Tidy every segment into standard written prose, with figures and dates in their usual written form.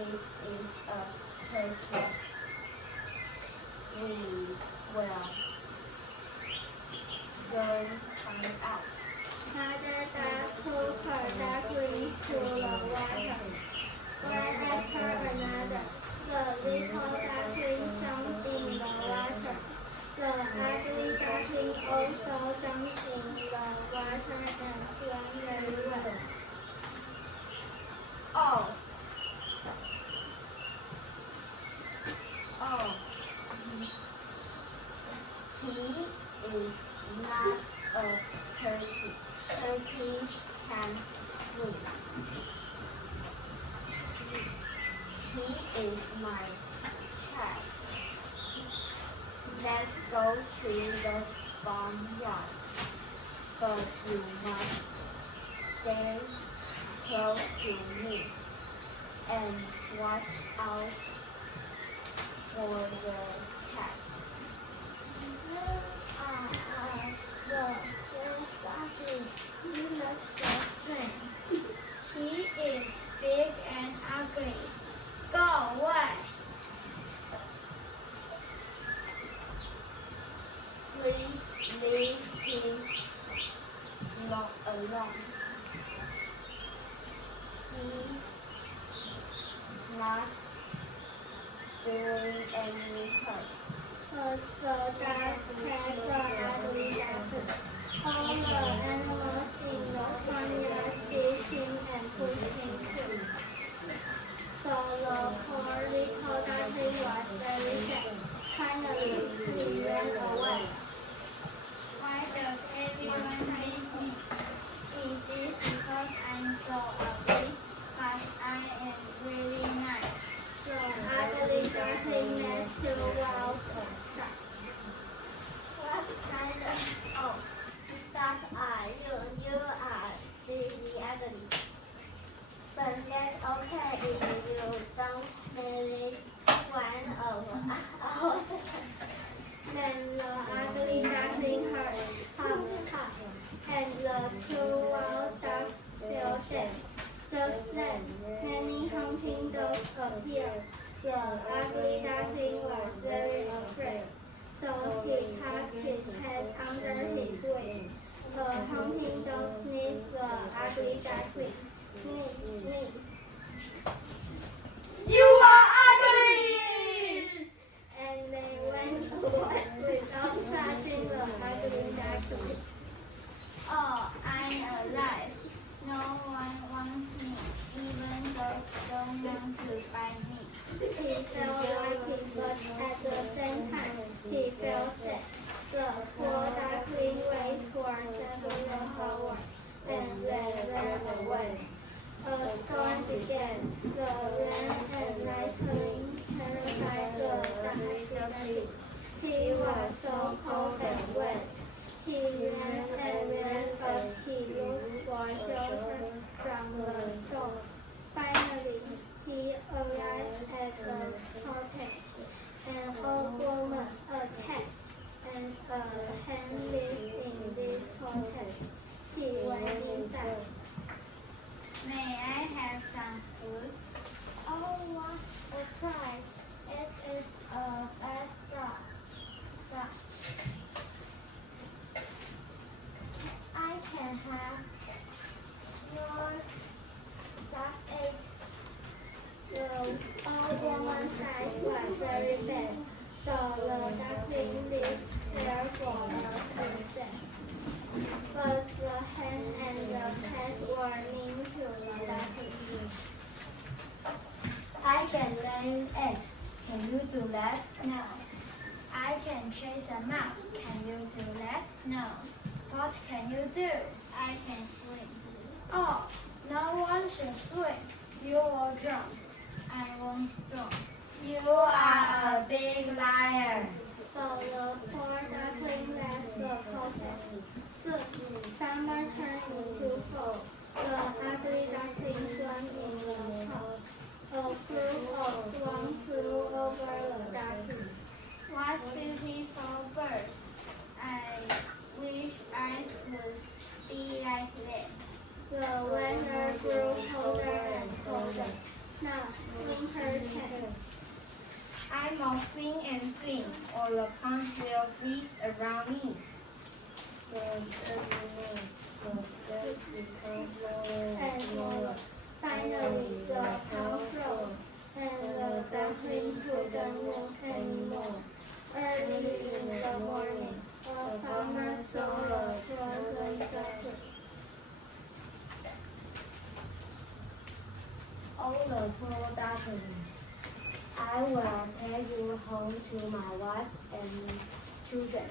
it is a turkey. We will soon find out. Mother duck took her ducklings to the water. One after another, the little ducklings jumped in the water. The ugly duckling also jumped in the water and swam very well. Oh, he is not a turkey. Turkeys can swim. He is my child. Let's go to the barnyard. But you must stay close to me and watch out for the cat. The young duckling, he looks so strange. He is big and ugly. Go away. Please leave him alone. He's not doing any hurt. But the ducks had the ugly duckling. All the animals in the farmyard teased him and pushed him too. So the poor little duckling was very sad. Finally, he ran away. Why does everyone hate me? Is it because I'm so ugly? But I am really nice. The ugly duckling met two wild ducks. What kind of duck are you? You are really ugly. But that's okay if you don't marry one of our. Then the ugly duckling heard pop pop, and the two wild ducks fell dead. Just then, many hunting dogs appeared. The ugly duckling was very afraid, so he tucked his head under his wing. The hunting dogs sniffed the ugly duckling. Sniff, sniff. You are ugly! And they went away without touching the ugly duckling. Oh, I'm alive. No one wants me, even dogs don't want to bite me. He felt lucky, but at the same time, he felt sad. The poor duckling waited for several hours, and then ran away. A storm began. The rain and lightning terrified the duckling. He was so cold and wet. He ran and ran as he looked for shelter from the storm. Finally, he arrived at the cottage, and a woman, a cat, and a hen lived in this cottage. He went inside. May I have some food? Oh, what a prize! It is a fast duck. I can have your duck eggs. The old woman's eyes were very bad, so the duckling lived there for a princess. But the hen and the cat were mean to the duckling. I can lay eggs. Can you do that? No, I can chase a mouse. Can you do that? no, What can you do? I can swim. Oh, no one should swim. You will drown. I won't drown. You are a big liar. So the poor duckling left the cottage. Soon, summer turned into fall. The ugly duckling swam in the pond. A group of swans flew over the duckling. What beautiful birds! I wish I could be like them. The weather grew colder and colder. Now swing her tail. I must swing and swing, or the pond will freeze around me. And smaller. Finally, the cow froze, and the duckling couldn't walk anymore. Early in the morning, a farmer saw the frozen duckling. Oh, the poor duckling. I will take you home to my wife and children.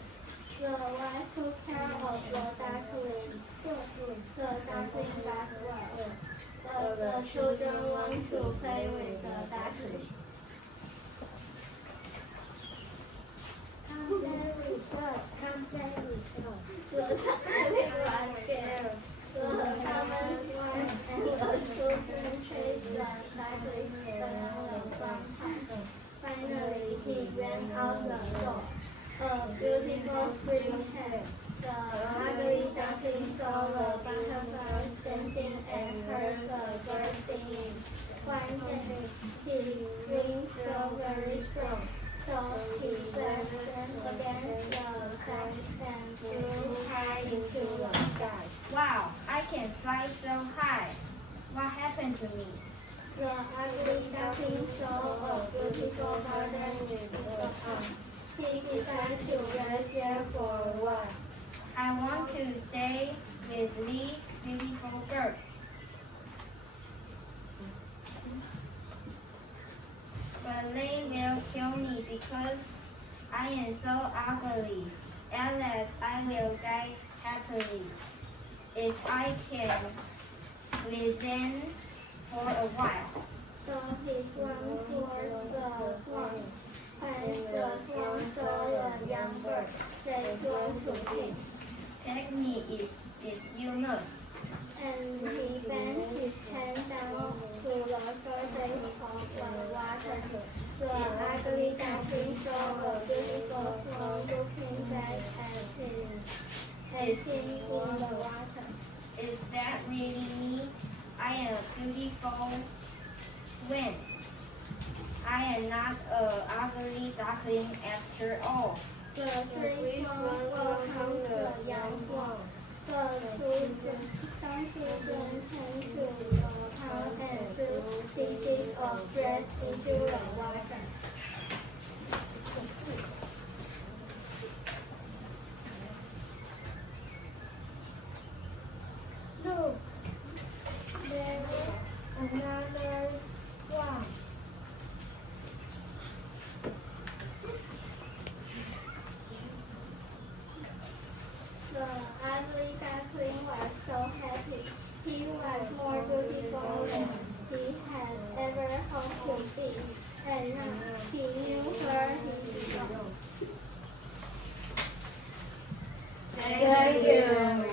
The wife took care of the duckling. The duckling got well. But the children want to play with the duckling. Come play with us, come play with us. The duckling was scared. The farmer's wife and the children chased the duckling around the farmhouse. Finally, he ran out the door. A beautiful spring came. The ugly duckling saw the butterflies dancing and heard the birds singing. One day, his wings felt very strong, so he flapped them against the sun and flew high into the sky. Wow, I can fly so high. What happened to me? The ugly duckling saw a beautiful garden in the pond. He decided to rest there for a while. I want to stay with these beautiful birds. But they will kill me because I am so ugly. At last, I will die happily if I can live them for a while. So he swam toward the swans. When the swans saw the young bird, they swam to him, Take me if you must. and he bent his hand down to the surface of the water. The ugly duckling saw a beautiful swan looking back at him in the water. Is that really me? I am a beautiful swan. I am not an ugly duckling after all. The three swans welcomed the young swan. Some children came to the pond and threw pieces of bread into the water. Look, there is another one. The ugly duckling was so happy. He was more beautiful than he had ever hoped to be, and now he knew where he belonged. Thank you.